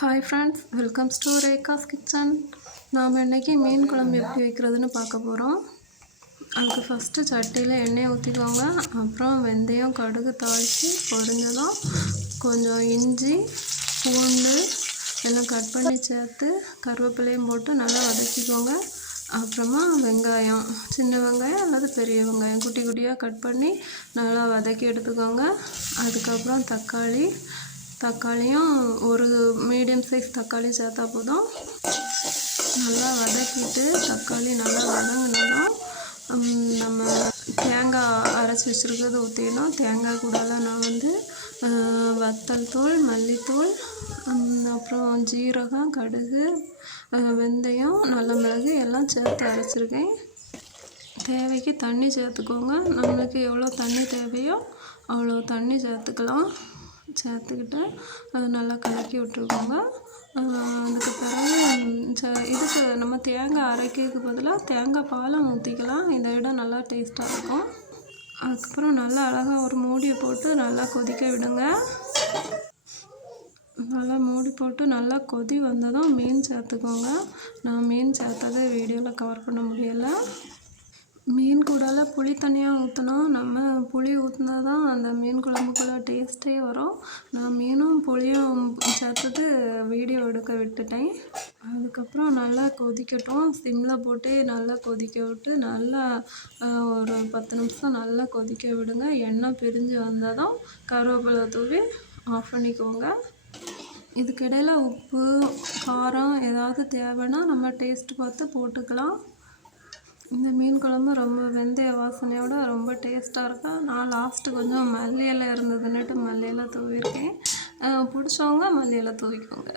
Hi friends welcome to Rekha's kitchen நாம் இன்றைக்கி மீன் குழம்பு எப்படி வைக்கிறதுன்னு பார்க்க போகிறோம் அதுக்கு ஃபஸ்ட்டு சட்டியில் எண்ணெய் ஊற்றிக்கோங்க அப்புறம் வெந்தயம் கடுகு தாளித்து பொரிஞ்சதும் கொஞ்சம் இஞ்சி பூண்டு எல்லாம் கட் பண்ணி சேர்த்து கருவேப்பிலையும் போட்டு நல்லா வதக்கிக்கோங்க. அப்புறமா வெங்காயம் சின்ன வெங்காயம் அல்லது பெரிய வெங்காயம் குட்டி குட்டியாக கட் பண்ணி நல்லா வதக்கி எடுத்துக்கோங்க. அதுக்கப்புறம் தக்காளி தக்காளியும் ஒரு மீடியம் தக்காளி சேர்த்தா போதும். நல்லா வதக்கிட்டு தக்காளி நல்லா வதங்கினாலும் நம்ம தேங்காய் அரைச்சி வச்சுருக்கிறது ஊற்றிடணும் தேங்காய் கூடலாம் நான் வந்து வத்தல் தூள் மல்லித்தூள் அப்புறம் ஜீரகம் கடுகு வெந்தயம் நல்ல மிளகு எல்லாம் சேர்த்து அரைச்சிருக்கேன். தேவைக்கு தண்ணி சேர்த்துக்கோங்க. நம்மளுக்கு எவ்வளோ தண்ணி தேவையோ அவ்வளோ தண்ணி சேர்த்துக்கலாம். சேர்த்துக்கிட்டு அதை நல்லா கலக்கி விட்டுருக்கோங்க அதுக்கு பிறகு இதுக்கு நம்ம தேங்காய் அரைக்கிறதுக்கு பதிலாக தேங்காய் பாலை ஊற்றிக்கலாம் இதை விட நல்லா டேஸ்ட்டாக இருக்கும். அதுக்கப்புறம் நல்லா அழகாக ஒரு மூடியை போட்டு நல்லா கொதிக்க விடுங்க. நல்லா மூடி போட்டு நல்லா கொதி வந்ததும் மீன் சேர்த்துக்கோங்க. நான் மீன் சேர்த்ததை வீடியோவில் கவர் பண்ண முடியலை. மீன் கூடால புளி தனியாக ஊற்றினா நம்ம புளி ஊற்றினா தான் அந்த மீன் குழம்புக்குள்ள டேஸ்ட்டே வரும். நான் மீனும் புளியும் சேர்த்துட்டு வீடியோ எடுக்க விட்டுட்டேன். அதுக்கப்புறம் நல்லா கொதிக்கட்டும். சிம்மில் போட்டு நல்லா கொதிக்க விட்டு நல்லா ஒரு பத்து நிமிஷம் நல்லா கொதிக்க விடுங்க. எண்ணெய் பிரிஞ்சு வந்ததும் கருவேப்பிலை தூவி ஆஃப் பண்ணிக்கோங்க. இதுக்கிடையில் உப்பு காரம் ஏதாவது தேவைன்னா நம்ம டேஸ்ட் பார்த்து போட்டுக்கலாம். இந்த மீன் குழம்பு ரொம்ப வெந்தய வாசனையோட ரொம்ப டேஸ்ட்டாக இருக்கும். நான் லாஸ்ட்டு கொஞ்சம் மல்லி இலை இருந்ததுன்னுட்டு மல்லி இலை தூவிருக்கேன் பிடிச்சவங்க மல்லி இலை தூவிக்கோங்க.